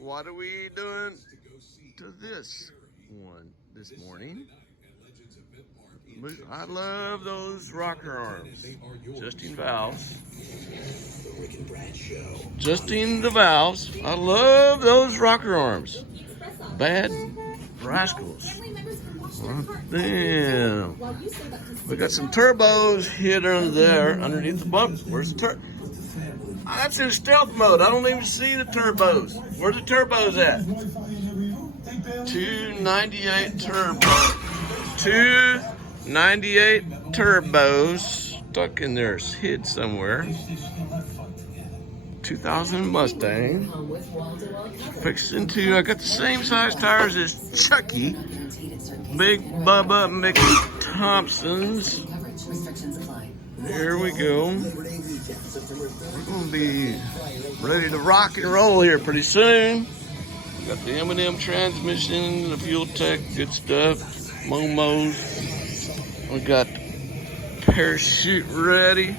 What are we doing to this one this morning? I love those rocker arms. Adjusting valves. Adjusting the valves. I love those rocker arms. Bad rascals. Damn. We got some turbos hid under there, underneath the bump. Where's the turbo? That's in stealth mode. I don't even see the turbos. Where's the turbos at? 298 turbo. 298 turbos stuck in there, hid somewhere. 2000 Mustang. Fixing to, I got the same size tires as Chucky. Big Bubba McThompson's. Here we go. We're going to be ready to rock and roll here pretty soon. We got the M&M transmission, the fuel tech, good stuff. Momos. We got parachute ready.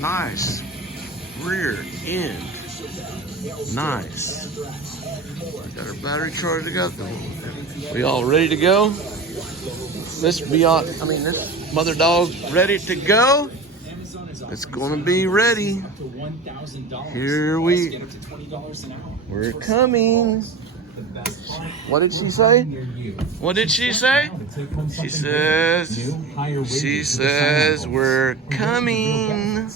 Nice. Rear end. Nice. We got our battery charged together. We all ready to go? This mother dog ready to go? It's gonna be ready. Here we're coming. What did she say? What did she say? She says we're coming.